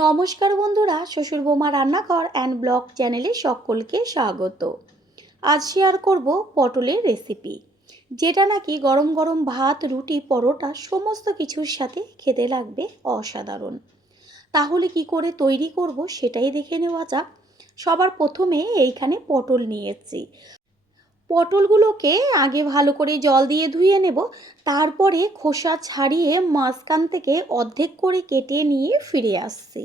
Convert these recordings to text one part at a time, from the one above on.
নমস্কার বন্ধুরা, শ্বশুর বৌমা রান্নাঘর অ্যান্ড ব্লগ চ্যানেলে সকলকে স্বাগত। আজ শেয়ার করব পটলের রেসিপি, যেটা নাকি গরম গরম ভাত, রুটি, পরোটা সমস্ত কিছুর সাথে খেতে লাগবে অসাধারণ। তাহলে কি করে তৈরি করব সেটাই দেখে নেওয়া যাক। সবার প্রথমে এইখানে পটল নিয়েছি। পটলগুলোকে আগে ভালো করে জল দিয়ে ধুয়ে নেব, তারপরে খোসা ছাড়িয়ে মাঝখান থেকে অর্ধেক করে কেটে নিয়ে ফিরে আসছি।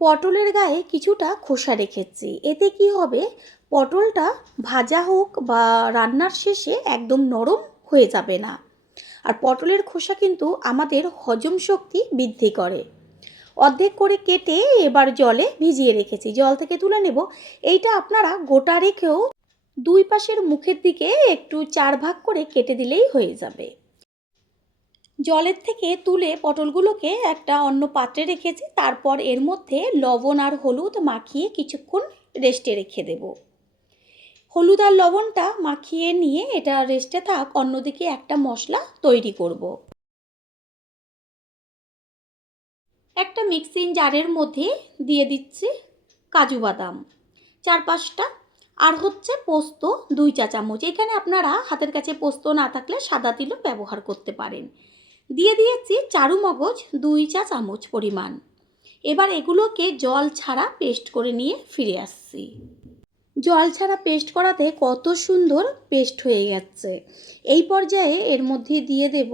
পটলের গায়ে কিছুটা খোসা রেখেছি, এতে কি হবে, পটলটা ভাজা হোক বা রান্নার শেষে একদম নরম হয়ে যাবে না। আর পটলের খোসা কিন্তু আমাদের হজম শক্তি বৃদ্ধি করে। অর্ধেক করে কেটে এবার জলে ভিজিয়ে রেখেছি, জল থেকে তুলে নেব। এইটা আপনারা গোটা রেখেও দুই পাশের মুখের দিকে একটু 4 ভাগ করে কেটে দিলেই হয়ে যাবে। জলের থেকে তুলে পটলগুলোকে একটা অন্য পাত্রে রেখেছি, তারপর এর মধ্যে লবণ আর হলুদ মাখিয়ে কিছুক্ষণ রেস্টে রেখে দেব। হলুদ আর লবণটা মাখিয়ে নিয়ে এটা রেস্টে থাক, অন্যদিকে একটা মশলা তৈরি করব। একটা মিক্সিং জারের মধ্যে দিয়ে দিচ্ছি কাজু বাদাম 4-5টা, আর হচ্ছে পোস্ত 2 চা চামচ। এখানে আপনারা হাতের কাছে পোস্ত না থাকলে সাদা তিলও ব্যবহার করতে পারেন। দিয়ে দিয়েছি চারু মগজ 2 চা চামচ পরিমাণ। এবার এগুলোকে জল ছাড়া পেস্ট করে নিয়ে ফিরে আসছি। জল ছাড়া পেস্ট করাতে কত সুন্দর পেস্ট হয়ে গেছে। এই পর্যায়ে এর মধ্যে দিয়ে দেব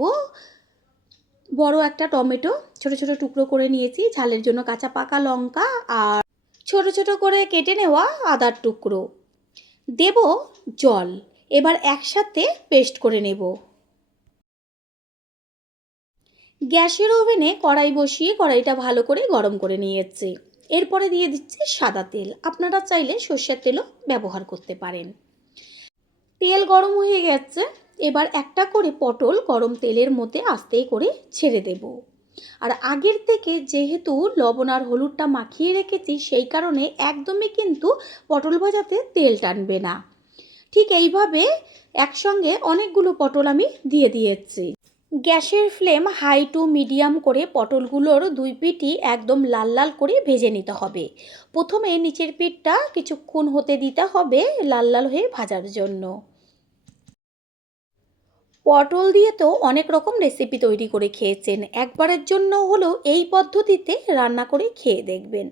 বড় একটা টমেটো, ছোট ছোট টুকরো করে নিয়েছি, ঝালের জন্য কাঁচা পাকা লঙ্কা আর ছোট ছোট করে কেটে নেওয়া আদার টুকরো। দেব জল, এবার একসাথে পেস্ট করে নেব। গ্যাসের ওভেনে কড়াই বসিয়ে কড়াইটা ভালো করে গরম করে নিয়েছি। এরপরে দিয়ে দিচ্ছি সাদা তেল, আপনারা চাইলে সর্ষের তেলও ব্যবহার করতে পারেন। তেল গরম হয়ে গেছে, এবার একটা করে পটল গরম তেলের মধ্যে আস্তে করে ছেড়ে দেব। আর আগের থেকে যেহেতু লবণ আর হলুদটা মাখিয়ে রেখেছি, সেই কারণে একদমই কিন্তু পটল ভাজাতে তেল টানবে না। ঠিক এইভাবে একসঙ্গে অনেকগুলো পটল আমি দিয়ে দিয়েছি। গ্যাসের ফ্লেম হাই টু মিডিয়াম করে পটলগুলোর দুই পিঠই একদম লাল লাল করে ভেজে নিতে হবে। প্রথমে নিচের পিঠটা কিছুক্ষণ হতে দিতে হবে লাল লাল হয়ে ভাজার জন্য। পটল দিয়ে তো অনেক রকম রেসিপি তৈরি করে খেয়েছেন, একবারের জন্য হলেও এই পদ্ধতিতে রান্না করে খেয়ে দেখবেন।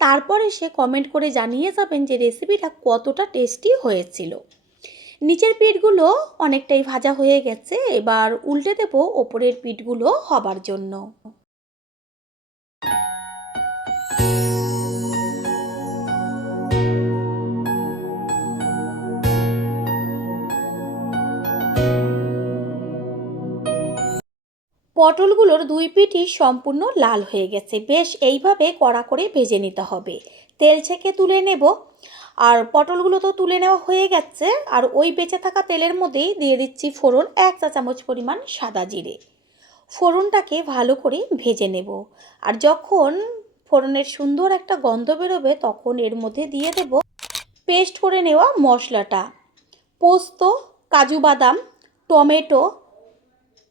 তারপরে সে কমেন্ট করে জানিয়ে যাবেন যে রেসিপিটা কতটা টেস্টি হয়েছিল। নিচের পিঠগুলো অনেকটাই ভাজা হয়ে গেছে, এবার উল্টে দেব ওপরের পিঠগুলো হবার জন্য। পটলগুলোর দুই পিঠই সম্পূর্ণ লাল হয়ে গেছে, বেশ এইভাবে কড়া করে ভেজে নিতে হবে। তেল ছেঁকে তুলে নেব। আর পটলগুলো তো তুলে নেওয়া হয়ে গেছে, আর ওই বেঁচে থাকা তেলের মধ্যেই দিয়ে দিচ্ছি ফোড়ন 1 চা চামচ পরিমাণ সাদা জিরে। ফোড়নটাকে ভালো করে ভেজে নেব। আর যখন ফোড়নের সুন্দর একটা গন্ধ বেরোবে, তখন এর মধ্যে দিয়ে দেব পেস্ট করে নেওয়া মশলাটা। পোস্ত, কাজু বাদাম, টমেটো,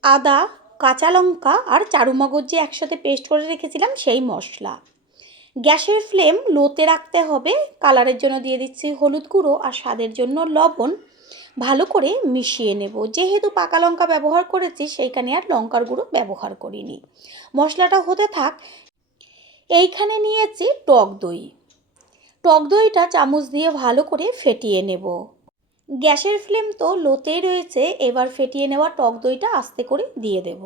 আদা, কাঁচা লঙ্কা আর চারুমগজ যে একসাথে পেস্ট করে রেখেছিলাম সেই মশলা। গ্যাসের ফ্লেম লোতে রাখতে হবে। কালারের জন্য দিয়ে দিচ্ছি হলুদ গুঁড়ো আর স্বাদের জন্য লবণ। ভালো করে মিশিয়ে নেব। যেহেতু পাকা লঙ্কা ব্যবহার করেছি, সেইখানে আর লঙ্কার গুঁড়ো ব্যবহার করিনি। মশলাটা হতে থাক। এইখানে নিয়েছি টক দই। টক দইটা চামচ দিয়ে ভালো করে ফেটিয়ে নেব। গ্যাসের ফ্লেম তো লোতেই রয়েছে, এবার ফেটিয়ে নেওয়া টক দইটা আস্তে করে দিয়ে দেব।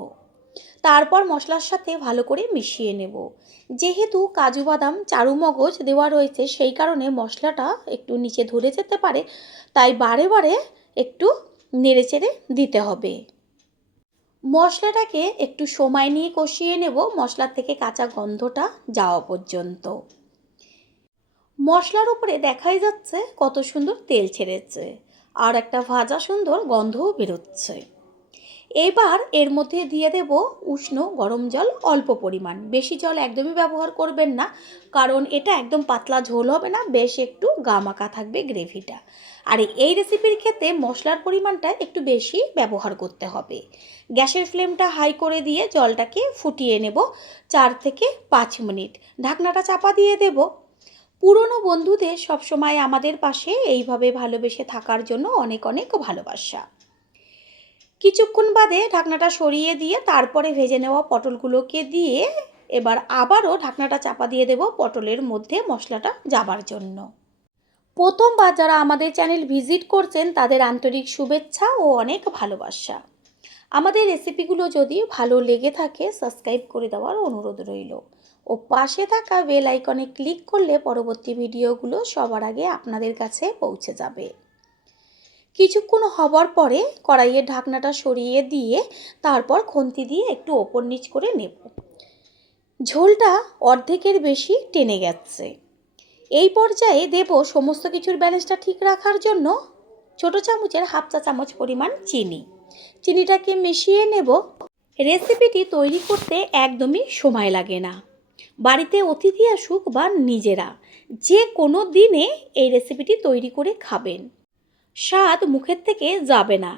তারপর মশলার সাথে ভালো করে মিশিয়ে নেব। যেহেতু কাজু বাদাম চারুমগজ দেওয়া রয়েছে, সেই কারণে মশলাটা একটু নিচে ধরে যেতে পারে, তাই বারে বারে একটু নেড়েচেড়ে দিতে হবে। মশলাটাকে একটু সময় নিয়ে কষিয়ে নেব, মশলার থেকে কাঁচা গন্ধটা যাওয়া পর্যন্ত। মশলার উপরে দেখাই যাচ্ছে কত সুন্দর তেল ছেড়েছে, আর একটা ভাজা সুন্দর গন্ধও বেরোচ্ছে। এবার এর মধ্যে দিয়ে দেব উষ্ণ গরম জল অল্প পরিমাণ, বেশি জল একদমই ব্যবহার করবেন না, কারণ এটা একদম পাতলা ঝোল হবে না, বেশ একটু গামাখা থাকবে গ্রেভিটা। আর এই রেসিপির ক্ষেত্রে মশলার পরিমাণটা একটু বেশি ব্যবহার করতে হবে। গ্যাসের ফ্লেমটা হাই করে দিয়ে জলটাকে ফুটিয়ে নেব 4 থেকে 5 মিনিট। ঢাকনাটা চাপা দিয়ে দেব। পুরনো বন্ধুদের সবসময় আমাদের পাশে এইভাবে ভালোবেসে থাকার জন্য অনেক অনেক ভালোবাসা। কিছুক্ষণ বাদে ঢাকনাটা সরিয়ে দিয়ে তারপরে ভেজে নেওয়া পটলগুলোকে দিয়ে এবার আবারও ঢাকনাটা চাপা দিয়ে দেব পটলের মধ্যে মশলাটা যাবার জন্য। প্রথমবার যারা আমাদের চ্যানেল ভিজিট করছেন তাদের আন্তরিক শুভেচ্ছা ও অনেক ভালোবাসা। আমাদের রেসিপিগুলো যদি ভালো লেগে থাকে সাবস্ক্রাইব করে দেওয়ার অনুরোধ রইল ও পাশে থাকা বেল আইকনে ক্লিক করলে পরবর্তী ভিডিওগুলো সবার আগে আপনাদের কাছে পৌঁছে যাবে। কিছুক্ষণ হবার পরে কড়াইয়ের ঢাকনাটা সরিয়ে দিয়ে তারপর খুন্তি দিয়ে একটু ওপর নিচ করে নেব। ঝোলটা অর্ধেকের বেশি টেনে গেছে। এই পর্যায়ে দেব সমস্ত কিছুর ব্যালেন্সটা ঠিক রাখার জন্য ছোটো চামচের হাফ চা চামচ পরিমাণ চিনি। চিনিটাকে মিশিয়ে নেব। রেসিপিটি তৈরি করতে একদমই সময় লাগে না। বাড়িতে অতিথি আসুক বা নিজেরা যে কোনো দিনে এই রেসিপিটি তৈরি করে খাবেন, স্বাদ মুখের থেকে যাবে না।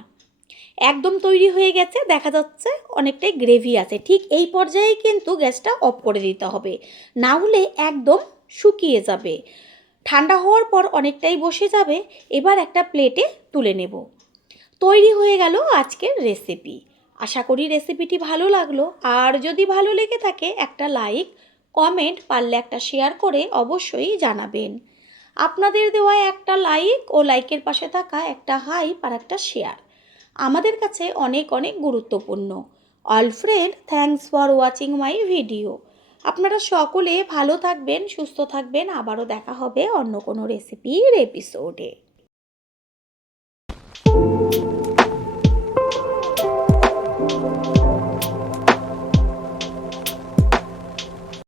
একদম তৈরি হয়ে গেছে, দেখা যাচ্ছে অনেকটাই গ্রেভি আছে। ঠিক এই পর্যায়ে কিন্তু গ্যাসটা অফ করে দিতে হবে, না হলে একদম শুকিয়ে যাবে। ঠান্ডা হওয়ার পর অনেকটাই বসে যাবে। এবার একটা প্লেটে তুলে নেব। তৈরি হয়ে গেল আজকের রেসিপি। আশা করি রেসিপিটি ভালো লাগলো। আর যদি ভালো লেগে থাকে একটা লাইক, কমেন্ট, পারলে একটা শেয়ার করে অবশ্যই জানাবেন। আপনাদের দেওয়া একটা লাইক ও লাইকের পাশে থাকা একটা হাইপ আর একটা শেয়ার আমাদের কাছে অনেক অনেক গুরুত্বপূর্ণ। All friend, thanks for watching my video. আপনারা সকলে ভালো থাকবেন, সুস্থ থাকবেন। আবারও দেখা হবে অন্য কোনো রেসিপির এপিসোডে।